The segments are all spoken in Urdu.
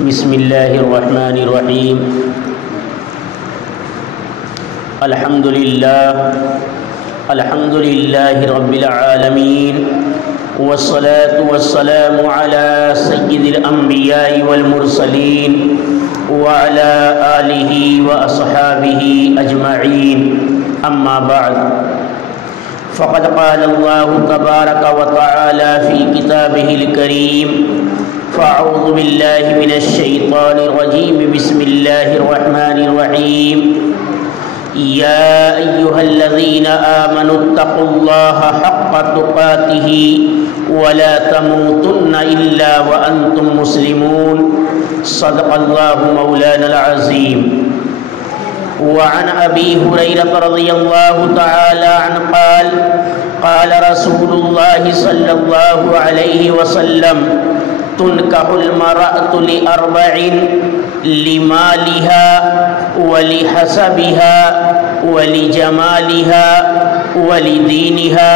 بسم اللہ الرحمن الرحیم الحمد للہ رب العالمین والصلاة والسلام على سید الانبیاء والمرسلین وعلى آلہ واصحابہ اجمعین اما بعد فقد قال اللہ تبارک وتعالی فی کتابہ الکریم فاعوذ باللہ من الشیطان الرجیم بسم اللہ الرحمن الرحیم یا ایہا الذین آمنوا اتقوا اللہ حق تقاتہ ولا تموتن الا وانتم مسلمون صدق اللہ مولانا العظیم وعن ابی ہریرہ رضی اللہ تعالی عنہ قال رسول اللہ صلی اللہ علیہ وسلم تنكح المرأة لأربع لمالها ولحسبها ولجمالها ولدينها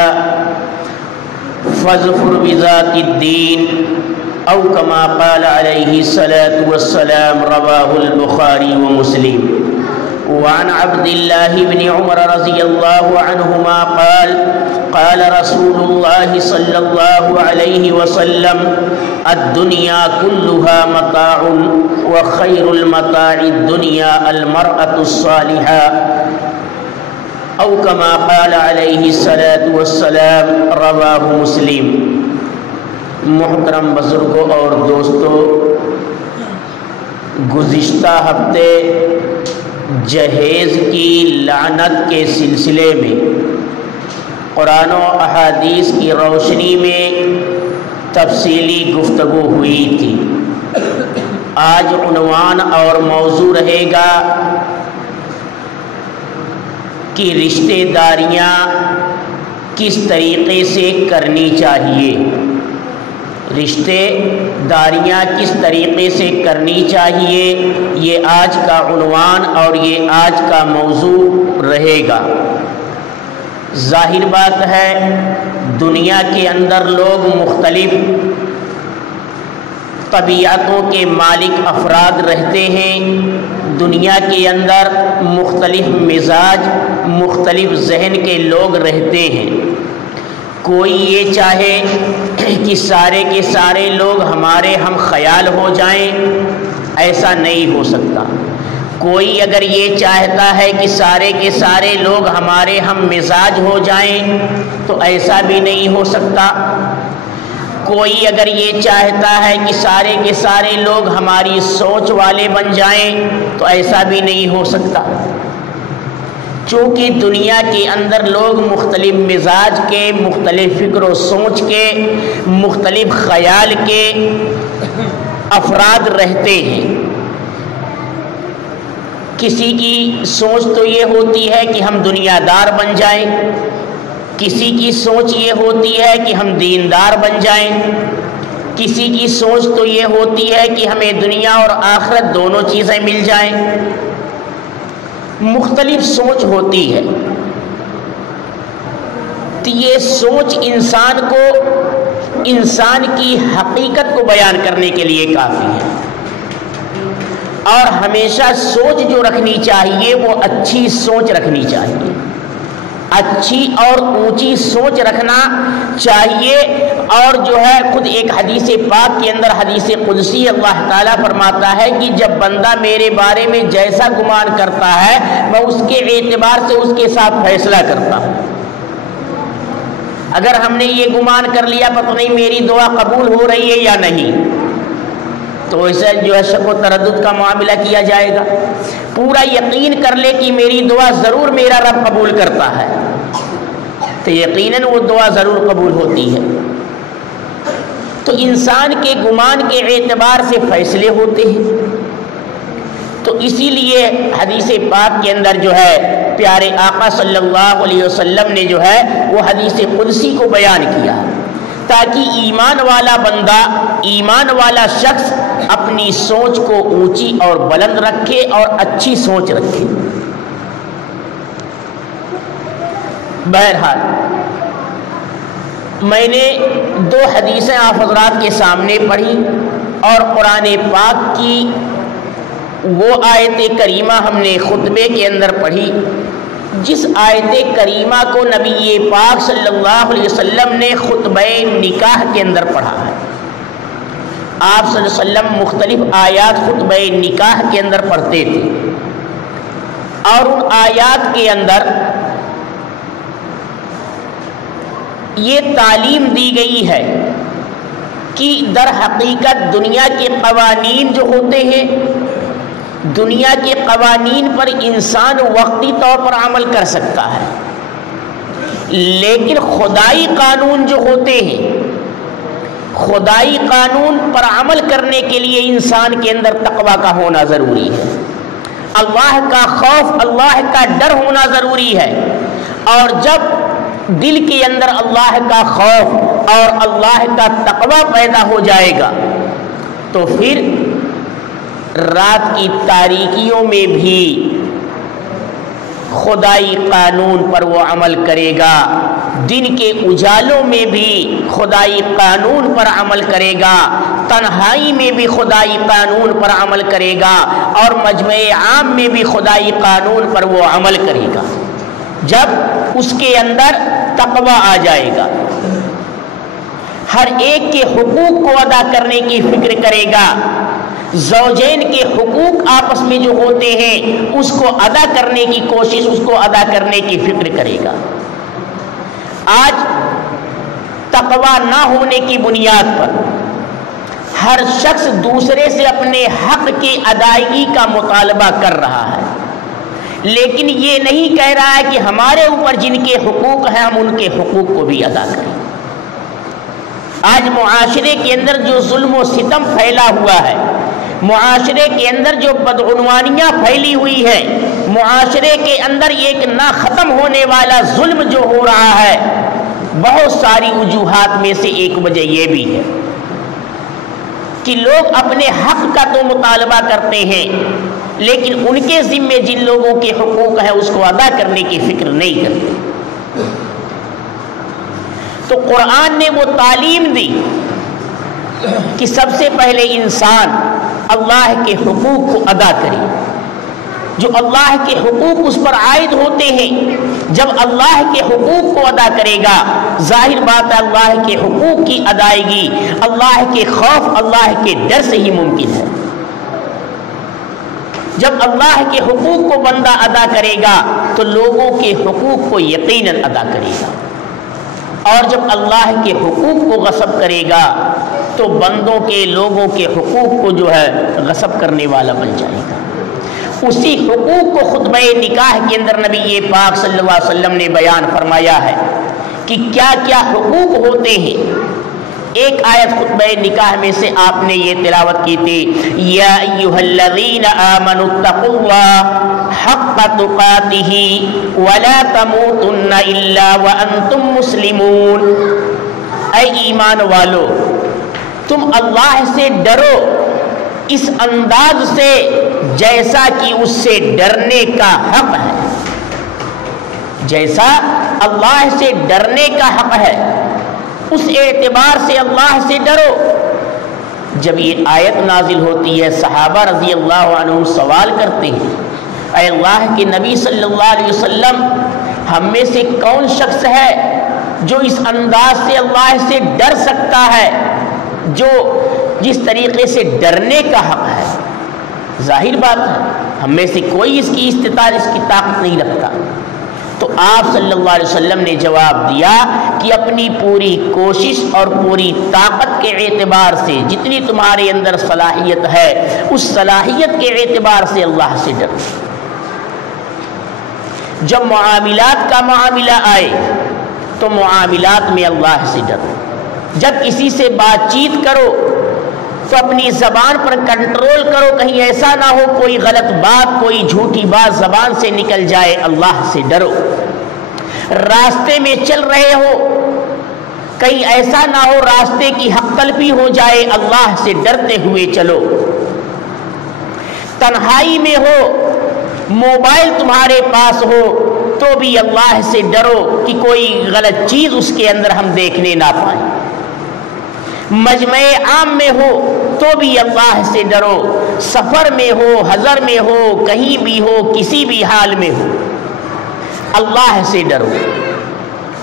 فاظفر بذات الدين أو كما قال عليه الصلاة والسلام رواه البخاري ومسلم وعن عبد الله بن عمر رضي الله عنهما قال رسول الله صلى الله عليه وسلم الدنيا كلها متاع وخير المتاع الدنيا المرأة الصالحة أو كما قال عليه الصلاة والسلام رواه مسلم۔ محترم بزرگوں اور دوستوں، گزشتہ ہفتے جہیز کی لعنت کے سلسلے میں قرآن و احادیث کی روشنی میں تفصیلی گفتگو ہوئی تھی۔ آج عنوان اور موضوع رہے گا کہ رشتہ داریاں کس طریقے سے کرنی چاہیے، رشتے داریاں کس طریقے سے کرنی چاہیے، یہ آج کا عنوان اور یہ آج کا موضوع رہے گا۔ ظاہر بات ہے دنیا کے اندر لوگ مختلف طبیعتوں کے مالک افراد رہتے ہیں، دنیا کے اندر مختلف مزاج، مختلف ذہن کے لوگ رہتے ہیں۔ کوئی یہ چاہے کہ سارے کے سارے لوگ ہمارے ہم خیال ہو جائیں، ایسا نہیں ہو سکتا۔ کوئی اگر یہ چاہتا ہے کہ سارے کے سارے لوگ ہمارے ہم مزاج ہو جائیں تو ایسا بھی نہیں ہو سکتا۔ کوئی اگر یہ چاہتا ہے کہ سارے کے سارے لوگ ہماری سوچ والے بن جائیں تو ایسا بھی نہیں ہو سکتا۔ چونکہ دنیا کے اندر لوگ مختلف مزاج کے، مختلف فکر و سوچ کے، مختلف خیال کے افراد رہتے ہیں۔ کسی کی سوچ تو یہ ہوتی ہے کہ ہم دنیا دار بن جائیں، کسی کی سوچ یہ ہوتی ہے کہ ہم دیندار بن جائیں، کسی کی سوچ تو یہ ہوتی ہے کہ ہمیں دنیا اور آخرت دونوں چیزیں مل جائیں۔ مختلف سوچ ہوتی ہے، تو یہ سوچ انسان کو انسان کی حقیقت کو بیان کرنے کے لیے کافی ہے، اور ہمیشہ سوچ جو رکھنی چاہیے وہ اچھی سوچ رکھنی چاہیے، اچھی اور اونچی سوچ رکھنا چاہیے۔ اور جو ہے خود ایک حدیث پاک کے اندر، حدیث قدسی، اللہ تعالیٰ فرماتا ہے کہ جب بندہ میرے بارے میں جیسا گمان کرتا ہے میں اس کے اعتبار سے اس کے ساتھ فیصلہ کرتا ہوں۔ اگر ہم نے یہ گمان کر لیا پتہ نہیں میری دعا قبول ہو رہی ہے یا نہیں، تو اسے جو ہے شک و تردد کا معاملہ کیا جائے گا۔ پورا یقین کر لے کہ میری دعا ضرور میرا رب قبول کرتا ہے تو یقیناً وہ دعا ضرور قبول ہوتی ہے۔ تو انسان کے گمان کے اعتبار سے فیصلے ہوتے ہیں۔ تو اسی لیے حدیث پاک کے اندر جو ہے پیارے آقا صلی اللہ علیہ وسلم نے جو ہے وہ حدیث قدسی کو بیان کیا، تاکہ ایمان والا بندہ، ایمان والا شخص اپنی سوچ کو اونچی اور بلند رکھے اور اچھی سوچ رکھے۔ بہرحال میں نے دو حدیثیں آپ حضرات کے سامنے پڑھی، اور قرآن پاک کی وہ آیت کریمہ ہم نے خطبے کے اندر پڑھی جس آیت کریمہ کو نبی پاک صلی اللہ علیہ وسلم نے خطبہ نکاح کے اندر پڑھا ہے۔ آپ صلی اللہ علیہ وسلم مختلف آیات خطبہ نکاح کے اندر پڑھتے تھے، اور ان آیات کے اندر یہ تعلیم دی گئی ہے کہ در حقیقت دنیا کے قوانین جو ہوتے ہیں، دنیا کے قوانین پر انسان وقتی طور پر عمل کر سکتا ہے، لیکن خدائی قانون جو ہوتے ہیں، خدائی قانون پر عمل کرنے کے لیے انسان کے اندر تقویٰ کا ہونا ضروری ہے، اللہ کا خوف، اللہ کا ڈر ہونا ضروری ہے۔ اور جب دل کے اندر اللہ کا خوف اور اللہ کا تقویٰ پیدا ہو جائے گا تو پھر رات کی تاریکیوں میں بھی خدائی قانون پر وہ عمل کرے گا، دن کے اجالوں میں بھی خدائی قانون پر عمل کرے گا، تنہائی میں بھی خدائی قانون پر عمل کرے گا، اور مجمع عام میں بھی خدائی قانون پر وہ عمل کرے گا جب اس کے اندر تقویٰ آ جائے گا، ہر ایک کے حقوق کو ادا کرنے کی فکر کرے گا، زوجین کے حقوق آپس میں جو ہوتے ہیں اس کو ادا کرنے کی کوشش، اس کو ادا کرنے کی فکر کرے گا۔ آج تقویٰ نہ ہونے کی بنیاد پر ہر شخص دوسرے سے اپنے حق کی ادائیگی کا مطالبہ کر رہا ہے، لیکن یہ نہیں کہہ رہا ہے کہ ہمارے اوپر جن کے حقوق ہیں ہم ان کے حقوق کو بھی ادا کریں۔ آج معاشرے کے اندر جو ظلم و ستم پھیلا ہوا ہے، معاشرے کے اندر جو بدعنوانیاں پھیلی ہوئی ہیں، معاشرے کے اندر ایک نہ ختم ہونے والا ظلم جو ہو رہا ہے، بہت ساری وجوہات میں سے ایک وجہ یہ بھی ہے کہ لوگ اپنے حق کا تو مطالبہ کرتے ہیں، لیکن ان کے ذمے جن لوگوں کے حقوق ہیں اس کو ادا کرنے کی فکر نہیں کرتے۔ تو قرآن نے وہ تعلیم دی کہ سب سے پہلے انسان اللہ کے حقوق کو ادا کرے، جو اللہ کے حقوق اس پر عائد ہوتے ہیں، جب اللہ کے حقوق کو ادا کرے گا، ظاہر بات ہے اللہ کے حقوق کی ادائیگی اللہ کے خوف، اللہ کے ڈر سے ہی ممکن ہے۔ جب اللہ کے حقوق کو بندہ ادا کرے گا تو لوگوں کے حقوق کو یقیناً ادا کرے گا، اور جب اللہ کے حقوق کو غصب کرے گا تو بندوں کے، لوگوں کے حقوق کو جو ہے غصب کرنے والا بن جائے گا۔ اسی حقوق کو خطبہ نکاح کے اندر نبی پاک صلی اللہ علیہ وسلم نے بیان فرمایا ہے کہ کیا کیا حقوق ہوتے ہیں۔ ایک آیت خطبہ نکاح میں سے آپ نے یہ تلاوت کی تھی، یا ایھا الذین آمنوا اتقوا اللہ حق تقاتہ ولا تموتن الا وانتم مسلمون۔ اے ایمان والو، تم اللہ سے ڈرو اس انداز سے جیسا کہ اس سے ڈرنے کا حق ہے، جیسا اللہ سے ڈرنے کا حق ہے اس اعتبار سے اللہ سے ڈرو۔ جب یہ آیت نازل ہوتی ہے صحابہ رضی اللہ عنہم سوال کرتے ہیں، اے اللہ کے نبی صلی اللہ علیہ وسلم، ہم میں سے کون شخص ہے جو اس انداز سے اللہ سے ڈر سکتا ہے جو جس طریقے سے ڈرنے کا حق ہے؟ ظاہر بات ہے ہم میں سے کوئی اس کی استطاعت، اس کی طاقت نہیں رکھتا۔ تو آپ صلی اللہ علیہ وسلم نے جواب دیا کہ اپنی پوری کوشش اور پوری طاقت کے اعتبار سے جتنی تمہارے اندر صلاحیت ہے اس صلاحیت کے اعتبار سے اللہ سے ڈرو۔ جب معاملات کا معاملہ آئے تو معاملات میں اللہ سے ڈرو۔ جب کسی سے بات چیت کرو تو اپنی زبان پر کنٹرول کرو، کہیں ایسا نہ ہو کوئی غلط بات، کوئی جھوٹی بات زبان سے نکل جائے، اللہ سے ڈرو۔ راستے میں چل رہے ہو کہیں ایسا نہ ہو راستے کی حق تلفی ہو جائے، اللہ سے ڈرتے ہوئے چلو۔ تنہائی میں ہو، موبائل تمہارے پاس ہو تو بھی اللہ سے ڈرو کہ کوئی غلط چیز اس کے اندر ہم دیکھنے نہ پائیں۔ مجمع عام میں ہو تو بھی اللہ سے ڈرو، سفر میں ہو، حضر میں ہو، کہیں بھی ہو، کسی بھی حال میں ہو، اللہ سے ڈرو۔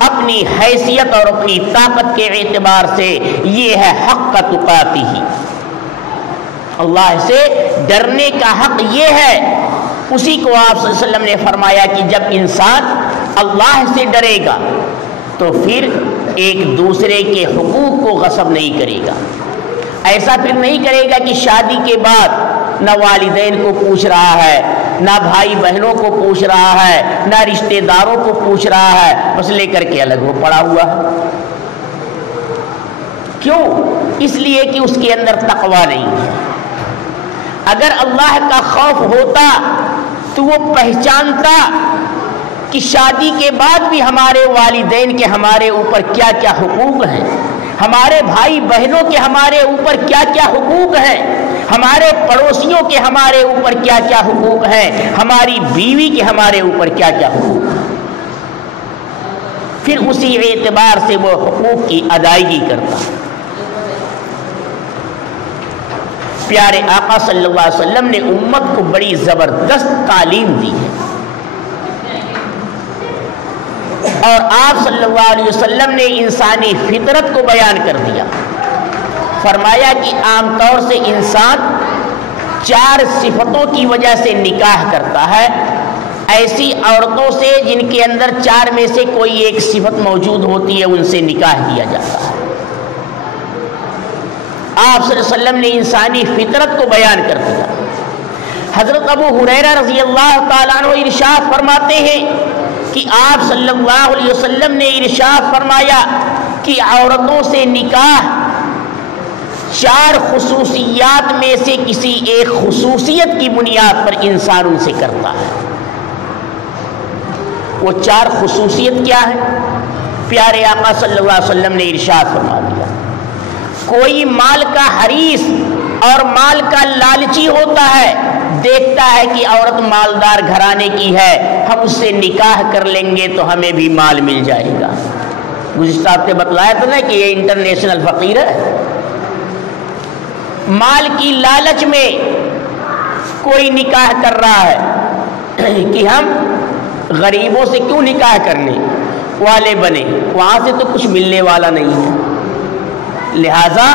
اپنی حیثیت اور اپنی طاقت کے اعتبار سے یہ ہے حق تقاتہ، اللہ سے ڈرنے کا حق یہ ہے۔ اسی کو آپ صلی اللہ علیہ وسلم نے فرمایا کہ جب انسان اللہ سے ڈرے گا تو پھر ایک دوسرے کے حقوق کو غصب نہیں کرے گا۔ ایسا پھر نہیں کرے گا کہ شادی کے بعد نہ والدین کو پوچھ رہا ہے، نہ بھائی بہنوں کو پوچھ رہا ہے، نہ رشتہ داروں کو پوچھ رہا ہے، بس لے کر کے الگ ہو پڑا ہوا ہے۔ کیوں؟ اس لیے کہ اس کے اندر تقویٰ نہیں ہے۔ اگر اللہ کا خوف ہوتا تو وہ پہچانتا کہ شادی کے بعد بھی ہمارے والدین کے ہمارے اوپر کیا کیا حقوق ہیں، ہمارے بھائی بہنوں کے ہمارے اوپر کیا کیا حقوق ہیں، ہمارے پڑوسیوں کے ہمارے اوپر کیا کیا حقوق ہیں، ہماری بیوی کے ہمارے اوپر کیا کیا حقوق ہیں، پھر اسی اعتبار سے وہ حقوق کی ادائیگی کرتا۔ پیارے آقا صلی اللہ علیہ وسلم نے امت کو بڑی زبردست تعلیم دی ہے، اور آپ صلی اللہ علیہ وسلم نے انسانی فطرت کو بیان کر دیا۔ فرمایا کہ عام طور سے انسان 4 صفتوں کی وجہ سے نکاح کرتا ہے، ایسی عورتوں سے جن کے اندر 4 میں سے کوئی ایک صفت موجود ہوتی ہے ان سے نکاح کیا جاتا ہے۔ آپ صلی اللہ علیہ وسلم نے انسانی فطرت کو بیان کر دیا۔ حضرت ابو ہریرہ رضی اللہ تعالیٰ عنہ ارشاد فرماتے ہیں کہ آپ صلی اللہ علیہ وسلم نے ارشاد فرمایا کہ عورتوں سے نکاح 4 خصوصیات میں سے کسی ایک خصوصیت کی بنیاد پر انسان ان سے کرتا ہے۔ وہ 4 خصوصیت کیا ہے؟ پیارے آقا صلی اللہ علیہ وسلم نے ارشاد فرما دیا، کوئی مال کا حریص اور مال کا لالچی ہوتا ہے، دیکھتا ہے کہ عورت مالدار گھرانے کی ہے، ہم اس سے نکاح کر لیں گے تو ہمیں بھی مال مل جائے گا۔ گزشتہ آپ نے بتلایا تھا نا کہ یہ انٹرنیشنل فقیر ہے۔ مال کی لالچ میں کوئی نکاح کر رہا ہے کہ ہم غریبوں سے کیوں نکاح کرنے والے بنے، وہاں سے تو کچھ ملنے والا نہیں ہے، لہذا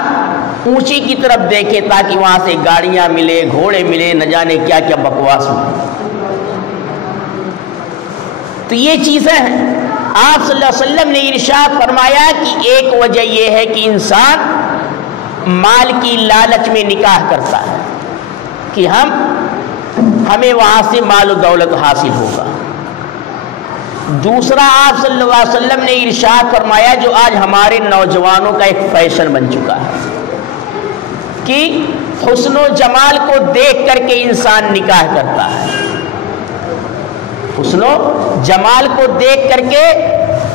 اونچی کی طرف دیکھے تاکہ وہاں سے گاڑیاں ملے، گھوڑے ملے، نہ جانے کیا کیا بکواس ملے۔ تو یہ چیزیں ہیں۔ آپ صلی اللہ علیہ وسلم نے ارشاد فرمایا کہ ایک وجہ یہ ہے کہ انسان مال کی لالچ میں نکاح کرتا ہے کہ ہمیں وہاں سے مال و دولت حاصل ہوگا۔ دوسرا، آپ صلی اللہ علیہ وسلم نے ارشاد فرمایا جو آج ہمارے نوجوانوں کا ایک فیشن بن چکا ہے کہ حسن و جمال کو دیکھ کر کے انسان نکاح کرتا ہے۔ حسن و جمال کو دیکھ کر کے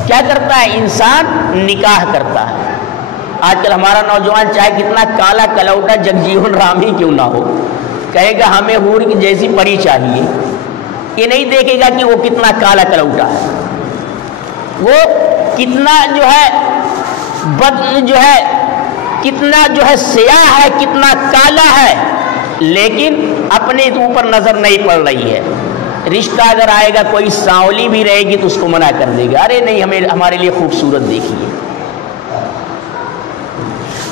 کیا کرتا ہے؟ انسان نکاح کرتا ہے۔ آج کل ہمارا نوجوان چاہے کتنا کالا کلوٹا جگجیون رام ہی کیوں نہ ہو، کہے گا ہمیں حور کی جیسی پری چاہیے، یہ نہیں دیکھے گا کہ وہ کتنا کالا کلوٹا ہے، وہ کتنا کتنا سیاہ ہے، کتنا کالا ہے، لیکن اپنے اوپر نظر نہیں پڑ رہی ہے۔ رشتہ اگر آئے گا کوئی سانولی بھی رہے گی تو اس کو منع کر دے گا، ارے نہیں ہمارے لیے خوبصورت دیکھیے۔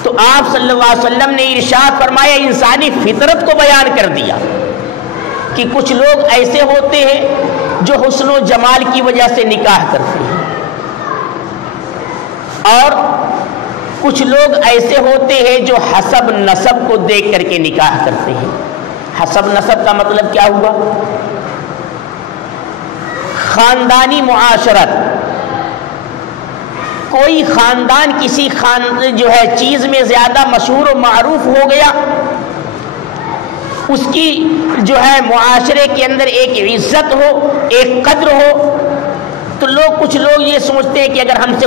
تو آپ صلی اللہ علیہ وسلم نے ارشاد فرمایا، انسانی فطرت کو بیان کر دیا کہ کچھ لوگ ایسے ہوتے ہیں جو حسن و جمال کی وجہ سے نکاح کرتے ہیں، اور کچھ لوگ ایسے ہوتے ہیں جو حسب نسب کو دیکھ کر کے نکاح کرتے ہیں۔ حسب نسب کا مطلب کیا ہوا؟ خاندانی معاشرت۔ کوئی خاندان کسی چیز میں زیادہ مشہور و معروف ہو گیا، اس کی معاشرے کے اندر ایک عزت ہو، ایک قدر ہو، تو کچھ لوگ یہ سوچتے ہیں کہ اگر ہم سے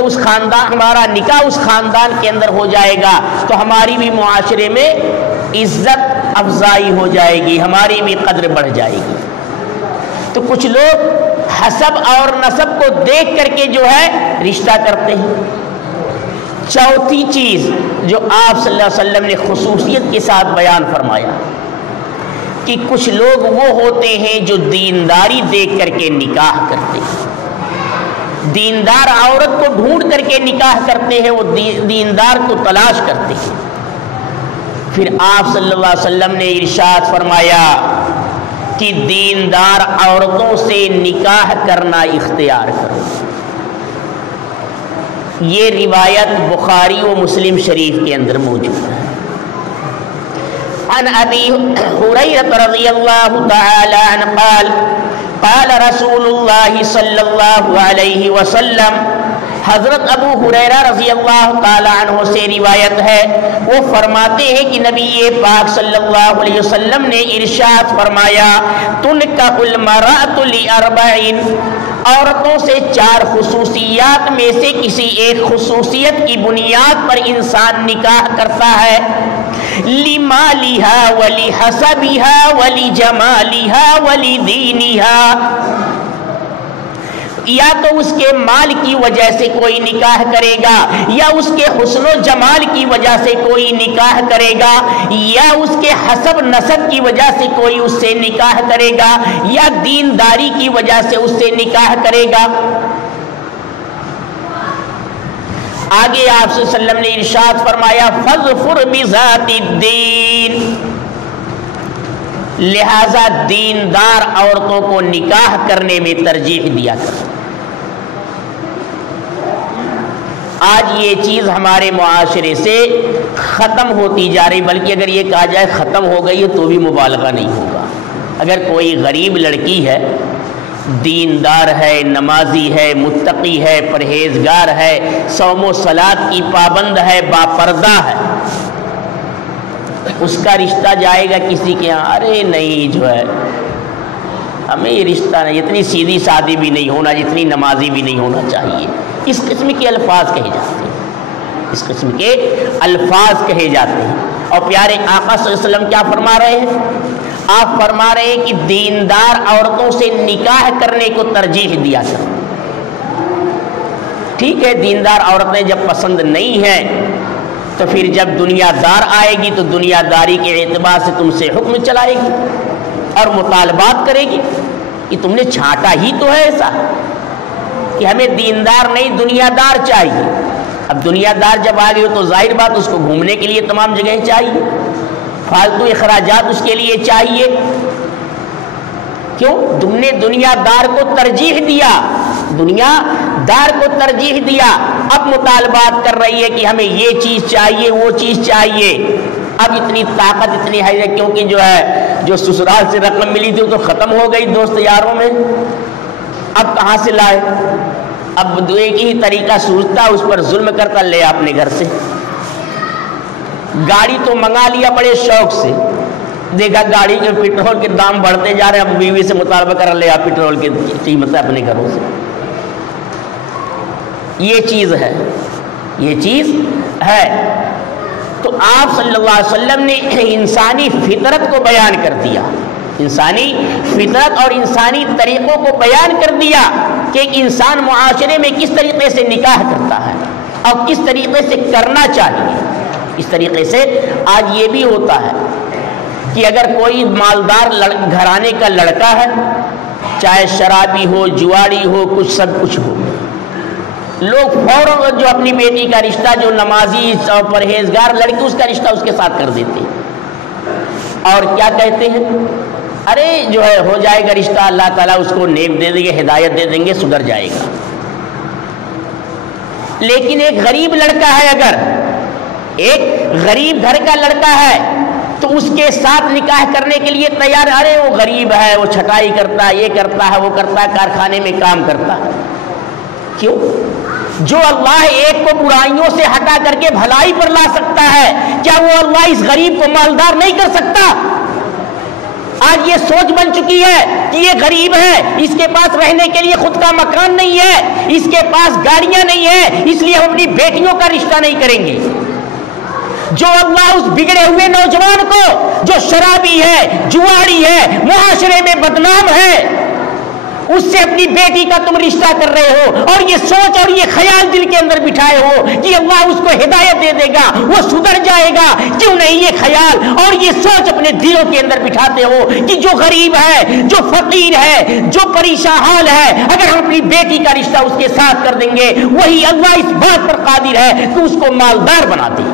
ہمارا نکاح اس خاندان کے اندر ہو جائے گا تو ہماری بھی معاشرے میں عزت افزائی ہو جائے گی، ہماری بھی قدر بڑھ جائے گی۔ تو کچھ لوگ حسب اور نسب کو دیکھ کر کے رشتہ کرتے ہیں۔ چوتھی چیز جو آپ صلی اللہ علیہ وسلم نے خصوصیت کے ساتھ بیان فرمایا کہ کچھ لوگ وہ ہوتے ہیں جو دینداری دیکھ کر کے نکاح کرتے ہیں، دیندار عورت کو ڈھونڈ کر کے نکاح کرتے ہیں، وہ دیندار کو تلاش کرتے ہیں۔ پھر آپ صلی اللہ علیہ وسلم نے ارشاد فرمایا کہ دیندار عورتوں سے نکاح کرنا اختیار کرو۔ یہ روایت بخاری و مسلم شریف کے اندر موجود ہے۔ عن ابی ہریرہ رضی اللہ تعالی عنہ قال قال رسول اللہ صلی اللہ علیہ وسلم، حضرت ابو ہریرہ رضی اللہ تعالی عنہ سے روایت ہے، وہ فرماتے ہیں کہ نبی پاک صلی اللہ علیہ وسلم نے ارشاد فرمایا تنکح المرأۃ لاربع، عورتوں سے 4 خصوصیات میں سے کسی ایک خصوصیت کی بنیاد پر انسان نکاح کرتا ہے، لمالها ولحسبها ولجمالها ولدینها، یا تو اس کے مال کی وجہ سے کوئی نکاح کرے گا، یا اس کے حسن و جمال کی وجہ سے کوئی نکاح کرے گا، یا اس کے حسب نسب کی وجہ سے کوئی اس سے نکاح کرے گا، یا دینداری کی وجہ سے اس سے نکاح کرے گا۔ آگے آپ صلی اللہ علیہ وسلم نے ارشاد فرمایا فاظفر بذات الدین، لہذا دیندار عورتوں کو نکاح کرنے میں ترجیح دیا کر۔ آج یہ چیز ہمارے معاشرے سے ختم ہوتی جا رہی، بلکہ اگر یہ کہا جائے ختم ہو گئی ہے تو بھی مبالغہ نہیں ہوگا۔ اگر کوئی غریب لڑکی ہے، دیندار ہے، نمازی ہے، متقی ہے، پرہیزگار ہے، صوم و صلاۃ کی پابند ہے، باپردہ ہے، اس کا رشتہ جائے گا کسی کے یہاں، ارے نہیں جو ہے ہمیں یہ رشتہ نہیں، اتنی سیدھی سادی بھی نہیں ہونا، جتنی نمازی بھی نہیں ہونا چاہیے، اس قسم کے الفاظ کہے جاتے ہیں، اس قسم کے الفاظ کہے جاتے ہیں۔ اور پیارے آقا صلی اللہ علیہ وسلم کیا فرما رہے ہیں؟ آپ فرما رہے ہیں کہ دیندار عورتوں سے نکاح کرنے کو ترجیح دیا کرو۔ ٹھیک ہے، دیندار عورتیں جب پسند نہیں ہیں تو پھر جب دنیا دار آئے گی تو دنیا داری کے اعتبار سے تم سے حکم چلائے گی اور مطالبات کرے گی کہ تم نے چھانٹا ہی تو ہے ایسا کہ ہمیں دیندار نہیں دنیا دار چاہیے۔ اب دنیا دار جب آ گئی ہو تو ظاہر بات اس کو گھومنے کے لیے تمام جگہیں چاہیے، فالتو اخراجات اس کے لیے چاہیے۔ کیوں؟ تم نے دنیا دار کو ترجیح دیا، دنیا دار کو ترجیح دیا، اب مطالبات کر رہی ہے کہ ہمیں یہ چیز چاہیے، وہ چیز چاہیے۔ اب اتنی طاقت اتنی ہے کیونکہ جو سسرال سے رقم ملی تھی وہ تو ختم ہو گئی دوست یاروں میں، اب کہاں سے لائے؟ اب ایک ہی طریقہ سوچتا، اس پر ظلم کرتا، لے اپنے گھر سے گاڑی تو منگا لیا بڑے شوق سے، دیکھا گاڑی کے پیٹرول کے دام بڑھتے جا رہے ہیں، اب بیوی سے مطالبہ کر لے آپ پیٹرول کی قیمت اپنے گھروں سے۔ یہ چیز ہے، یہ چیز ہے۔ تو آپ صلی اللہ علیہ وسلم نے انسانی فطرت کو بیان کر دیا، انسانی فطرت اور انسانی طریقوں کو بیان کر دیا کہ ایک انسان معاشرے میں کس طریقے سے نکاح کرتا ہے اور کس طریقے سے کرنا چاہیے۔ اس طریقے سے آج یہ بھی ہوتا ہے کہ اگر کوئی مالدار گھرانے کا لڑکا ہے، چاہے شرابی ہو، جواری ہو، کچھ سب کچھ ہو، لوگ فوراً جو اپنی بیٹی کا رشتہ، جو نمازی اور پرہیزگار لڑکی، اس کا رشتہ اس کے ساتھ کر دیتے ہیں اور کیا کہتے ہیں؟ ارے جو ہے ہو جائے گا رشتہ، اللہ تعالیٰ اس کو نیک دے دیں گے، ہدایت دے دیں گے، سدھر جائے گا۔ لیکن ایک غریب لڑکا ہے، اگر ایک غریب گھر کا لڑکا ہے تو اس کے ساتھ نکاح کرنے کے لیے تیار، ارے وہ غریب ہے، وہ چھٹائی کرتا ہے، یہ کرتا ہے، وہ کرتا ہے، کارخانے میں کام کرتا ہے۔ کیوں؟ جو اللہ ایک کو برائیوں سے ہٹا کر کے بھلائی پر لا سکتا ہے، کیا وہ اللہ اس غریب کو مالدار نہیں کر سکتا؟ آج یہ سوچ بن چکی ہے کہ یہ غریب ہے، اس کے پاس رہنے کے لیے خود کا مکان نہیں ہے، اس کے پاس گاڑیاں نہیں ہیں، اس لیے ہم اپنی بیٹیوں کا رشتہ نہیں کریں گے۔ جو اللہ اس بگڑے ہوئے نوجوان کو، جو شرابی ہے، جواری ہے، معاشرے میں بدنام ہے، اس سے اپنی بیٹی کا تم رشتہ کر رہے ہو اور یہ سوچ اور یہ خیال دل کے اندر بٹھائے ہو کہ اللہ اس کو ہدایت دے دے گا، وہ سدھر جائے گا، کیوں نہیں یہ خیال اور یہ سوچ اپنے دلوں کے اندر بٹھاتے ہو کہ جو غریب ہے، جو فقیر ہے، جو پریشان حال ہے، اگر ہم اپنی بیٹی کا رشتہ اس کے ساتھ کر دیں گے، وہی اللہ اس بات پر قادر ہے کہ اس کو مالدار بنا دے،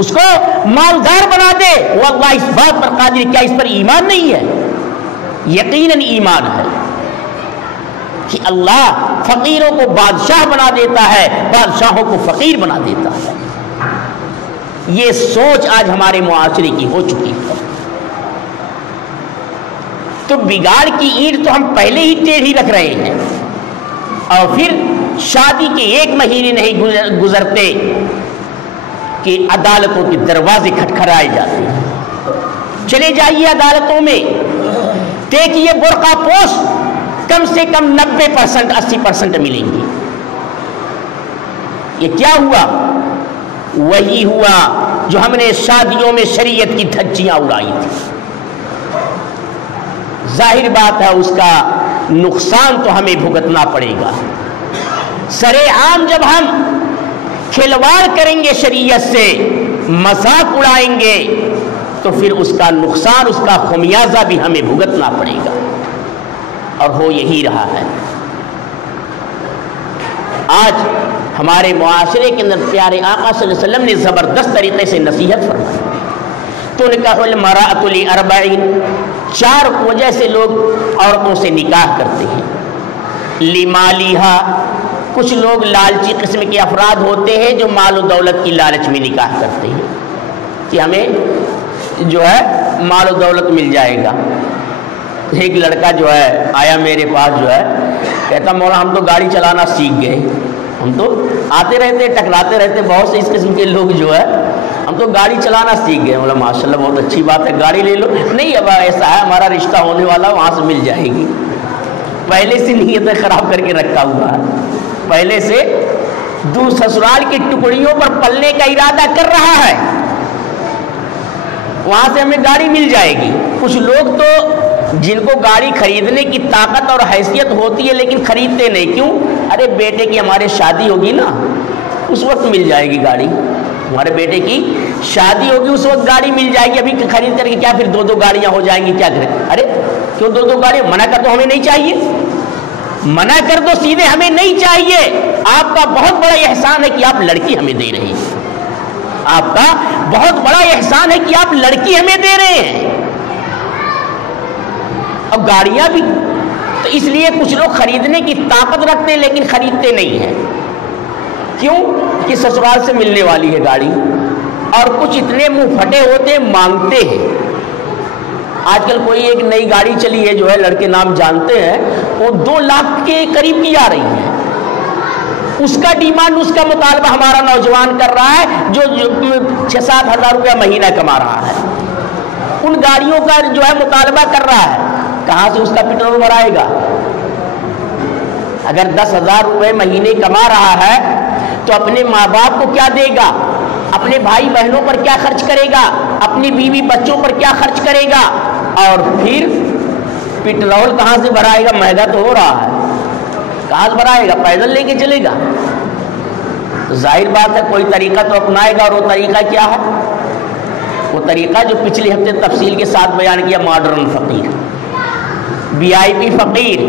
اس کو مالدار بنا دے۔ وہ اللہ اس بات پر قادر ہے۔ کیا اس پر ایمان نہیں ہے؟ یقیناً ایمان ہے کہ اللہ فقیروں کو بادشاہ بنا دیتا ہے، بادشاہوں کو فقیر بنا دیتا ہے۔ یہ سوچ آج ہمارے معاشرے کی ہو چکی ہے۔ تو بگاڑ کی اینٹ تو ہم پہلے ہی ٹیڑھی رکھ رہے ہیں، اور پھر شادی کے 1 مہینے نہیں گزرتے کہ عدالتوں کے دروازے کھٹکھٹائے جاتے ہیں۔ چلے جائیے عدالتوں میں، دیکھیے برقع پوش کم سے کم 90% 80% ملیں گی۔ یہ کیا ہوا؟ وہی ہوا جو ہم نے شادیوں میں شریعت کی دھجیاں اڑائی تھی۔ ظاہر بات ہے اس کا نقصان تو ہمیں بھگتنا پڑے گا۔ سرے عام جب ہم کھلواڑ کریں گے شریعت سے، مذاق اڑائیں گے، تو پھر اس کا نقصان، اس کا خمیازہ بھی ہمیں بھگتنا پڑے گا، اور ہو یہی رہا ہے۔ آج ہمارے معاشرے کے اندر پیارے آقا صلی اللہ علیہ وسلم نے زبردست طریقے سے نصیحت فرمائی۔ تنکح المرأۃ لأربع، 4 وجہ سے لوگ عورتوں سے نکاح کرتے ہیں۔ لمالہا، کچھ لوگ لالچی قسم کے افراد ہوتے ہیں جو مال و دولت کی لالچ میں نکاح کرتے ہیں کہ ہمیں جو ہے مال و دولت مل جائے گا۔ ایک لڑکا جو ہے آیا میرے پاس، جو ہے کہتا مولا ہم تو گاڑی چلانا سیکھ گئے، ہم تو آتے رہتے ٹکراتے رہتے بہت سے اس قسم کے لوگ، جو ہے ہم تو گاڑی چلانا سیکھ گئے۔ مولا ماشاء اللہ بہت اچھی بات ہے، گاڑی لے لو۔ نہیں اب ایسا ہے ہمارا رشتہ ہونے والا، وہاں سے مل جائے گی۔ پہلے سے نیتیں خراب کر کے رکھا ہوا ہے، پہلے سے سسرال کی ٹکڑیوں پر پلنے کا ارادہ کر رہا ہے، وہاں سے ہمیں گاڑی مل جائے گی۔ کچھ لوگ تو جن کو گاڑی خریدنے کی طاقت اور حیثیت ہوتی ہے لیکن خریدتے نہیں، کیوں؟ ارے بیٹے کی ہمارے شادی ہوگی نا، اس وقت مل جائے گی گاڑی، ہمارے بیٹے کی شادی ہوگی اس وقت گاڑی مل جائے گی، ابھی خرید کر کے کیا پھر 2 گاڑیاں ہو جائیں گی، کیا کریں؟ ارے کیوں 2 گاڑیاں؟ منع کر دو، ہمیں نہیں چاہیے، منع کر دو سیدھے، ہمیں نہیں چاہیے۔ آپ کا بہت بڑا احسان ہے کہ آپ لڑکی ہمیں دے رہے ہیں، آپ کا بہت بڑا احسان ہے کہ آپ لڑکی ہمیں دے رہے ہیں۔ اب گاڑیاں بھی تو اس لیے کچھ لوگ خریدنے کی طاقت رکھتے ہیں لیکن خریدتے نہیں ہیں، کیوں؟ کہ سسرال سے ملنے والی ہے گاڑی، اور کچھ اتنے منہ پھٹے ہوتے ہیں مانگتے ہیں۔ آج کل کوئی ایک نئی گاڑی چلی ہے، جو ہے لڑکے نام جانتے ہیں، وہ 2 لاکھ کے قریب کی آ رہی ہے، اس کا ڈیمانڈ، اس کا مطالبہ ہمارا نوجوان کر رہا ہے جو 6-7 ہزار روپیہ مہینہ کما رہا ہے، ان گاڑیوں کا جو ہے مطالبہ کر رہا ہے۔ کہاں سے اس کا پیٹرول بھرائے گا؟ اگر 10,000 روپے مہینے کما رہا ہے تو اپنے ماں باپ کو کیا دے گا؟ اپنے بھائی بہنوں پر کیا خرچ کرے گا؟ اپنی بیوی بچوں پر کیا خرچ کرے گا؟ اور پھر پیٹرول کہاں سے بھرائے گا؟ مہنگا تو ہو رہا ہے، کہاں سے بھرائے گا؟ پیدل لے کے چلے گا؟ تو ظاہر بات ہے کوئی طریقہ تو اپنائے گا، اور وہ طریقہ کیا ہے؟ وہ طریقہ جو پچھلے ہفتے تفصیل کے ساتھ بیان کیا، ماڈرن فقیر، VIP فقیر،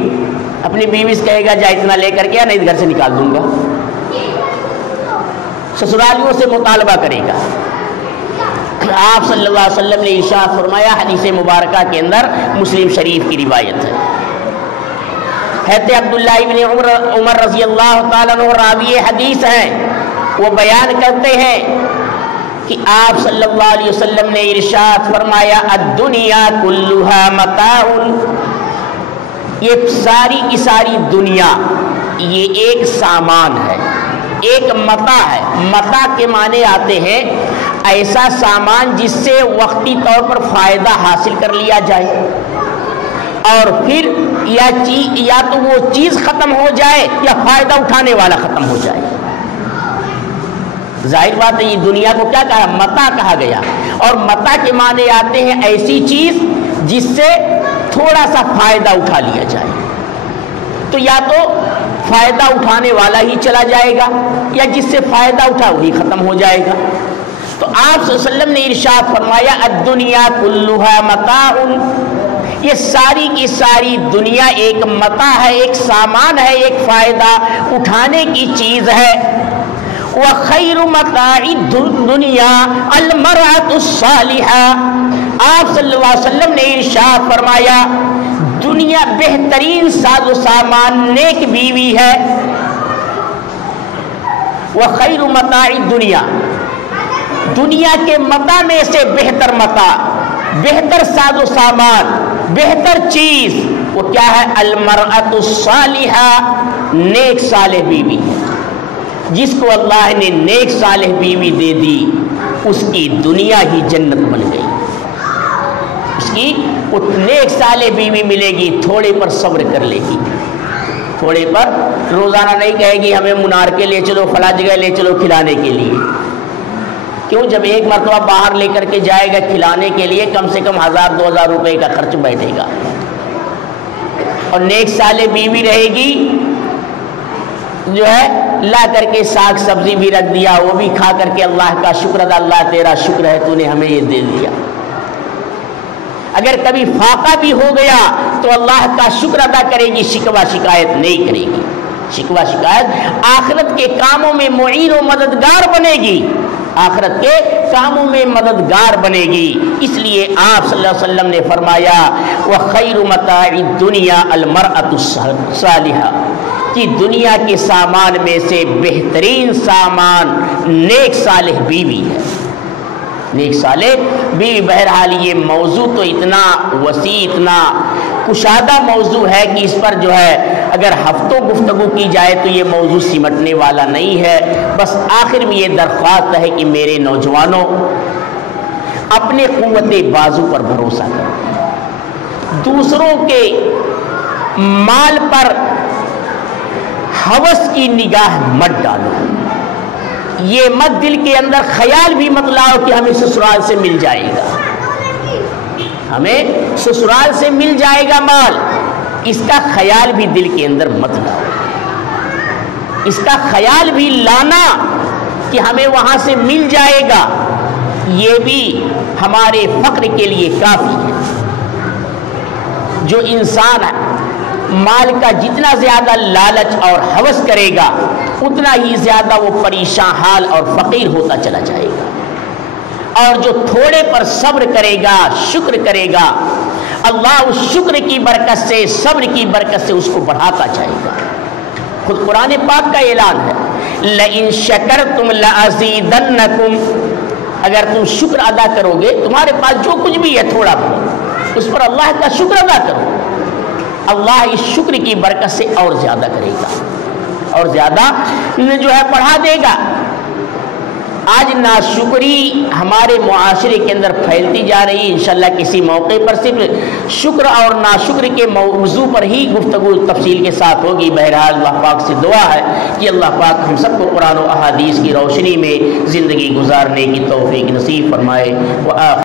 اپنی بیوی سے کہے گا جا اتنا لے کر کے، نہیں گھر سے نکال دوں گا، سسرالیوں سے مطالبہ کرے گا۔ آپ صلی اللہ علیہ وسلم نے ارشاد فرمایا، حدیث مبارکہ کے اندر مسلم شریف کی روایت ہے، حضرت عبداللہ ابن عمر رضی اللہ تعالیٰ عنہ راوی حدیث ہیں، وہ بیان کرتے ہیں کہ آپ صلی اللہ علیہ وسلم نے ارشاد فرمایا، الدنیا کلھا متاع، یہ ساری کی ساری دنیا یہ ایک سامان ہے، ایک متاع ہے۔ متاع کے معنی آتے ہیں ایسا سامان جس سے وقتی طور پر فائدہ حاصل کر لیا جائے، اور پھر یا تو وہ چیز ختم ہو جائے یا فائدہ اٹھانے والا ختم ہو جائے۔ ظاہر بات ہے یہ دنیا کو کیا کہا؟ متاع کہا گیا، اور متاع کے معنی آتے ہیں ایسی چیز جس سے تھوڑا سا فائدہ اٹھا لیا جائے، تو یا تو فائدہ اٹھانے والا ہی چلا جائے گا یا جس سے فائدہ اٹھا وہی ختم ہو جائے گا۔ تو آپ صلی اللہ علیہ وسلم نے ارشاد فرمایا الدنیا کلھا متاع، یہ ساری کی ساری دنیا ایک متاع ہے، ایک سامان ہے، ایک فائدہ اٹھانے کی چیز ہے۔ وخیر متاع الدنیا المرأة الصالحہ، آپ صلی اللہ علیہ وسلم نے ارشاد فرمایا دنیا بہترین ساز و سامان نیک بیوی ہے۔ وخیر متاع الدنیا، دنیا کے متاع میں سے بہتر متاع، بہتر ساز و سامان، بہتر چیز وہ کیا ہے؟ المرأة الصالحہ، نیک صالح بیوی۔ جس کو اللہ نے نیک صالح بیوی دے دی اس کی دنیا ہی جنت بن گئی۔ اس کی نیک صالح بیوی ملے گی، تھوڑے پر صبر کر لے گی، تھوڑے پر روزانہ نہیں کہے گی ہمیں منار کے لے چلو، فلاں جگہ لے چلو کھلانے کے لیے۔ کیوں؟ جب ایک مرتبہ باہر لے کر کے جائے گا کھلانے کے لیے کم سے کم 1000-2000 روپے کا خرچ بیٹھے گا، اور نیک صالح بیوی رہے گی جو ہے لا کر کے ساگ سبزی بھی رکھ دیا، وہ بھی کھا کر کے اللہ کا شکر ادا، اللہ تیرا شکر ہے تو نے ہمیں یہ دے دیا۔ اگر کبھی فاقہ بھی ہو گیا تو اللہ کا شکر ادا کرے گی، شکوہ شکایت نہیں کرے گی۔ شکوہ شکایت آخرت کے کاموں میں معین و مددگار بنے گی، آخرت کے کاموں میں مددگار بنے گی۔ اس لیے آپ صلی اللہ علیہ وسلم نے فرمایا وخیر متاع الدنیا المرأة الصالحہ، کہ دنیا کے سامان میں سے بہترین سامان نیک صالح بیوی ہے، نیک صالح بیوی۔ بہرحال یہ موضوع تو اتنا وسیع، اتنا کشادہ موضوع ہے کہ اس پر جو ہے اگر ہفتوں گفتگو کی جائے تو یہ موضوع سمٹنے والا نہیں ہے۔ بس آخر میں یہ درخواست ہے کہ میرے نوجوانوں اپنے قوت بازو پر بھروسہ کرو، دوسروں کے مال پر ہوس کی نگاہ مت ڈالو، یہ مت دل کے اندر خیال بھی مت لاؤ کہ ہمیں سسرال سے مل جائے گا، ہمیں سسرال سے مل جائے گا مال، اس کا خیال بھی دل کے اندر مت لاؤ، اس کا خیال بھی لانا کہ ہمیں وہاں سے مل جائے گا، یہ بھی ہمارے فقر کے لیے کافی ہے۔ جو انسان مال کا جتنا زیادہ لالچ اور ہوس کرے گا اتنا ہی زیادہ وہ پریشان حال اور فقیر ہوتا چلا جائے گا، اور جو تھوڑے پر صبر کرے گا، شکر کرے گا، اللہ اس شکر کی برکت سے، صبر کی برکت سے اس کو بڑھاتا جائے گا۔ خود قرآن پاک کا اعلان ہے لَإِن شَكَرْتُمْ لَأَزِيدَنَّكُمْ، اگر تم شکر ادا کرو گے، تمہارے پاس جو کچھ بھی ہے تھوڑا بہت اس پر اللہ کا شکر ادا کرو، اللہ اس شکر کی برکت سے اور زیادہ کرے گا، اور زیادہ جو ہے بڑھا دے گا۔ آج ناشکری ہمارے معاشرے کے اندر پھیلتی جا رہی ہے، انشاءاللہ کسی موقع پر صرف شکر اور ناشکر کے موضوع پر ہی گفتگو تفصیل کے ساتھ ہوگی۔ بہرحال اللہ پاک سے دعا ہے کہ اللہ پاک ہم سب کو قرآن و احادیث کی روشنی میں زندگی گزارنے کی توفیق نصیب فرمائے۔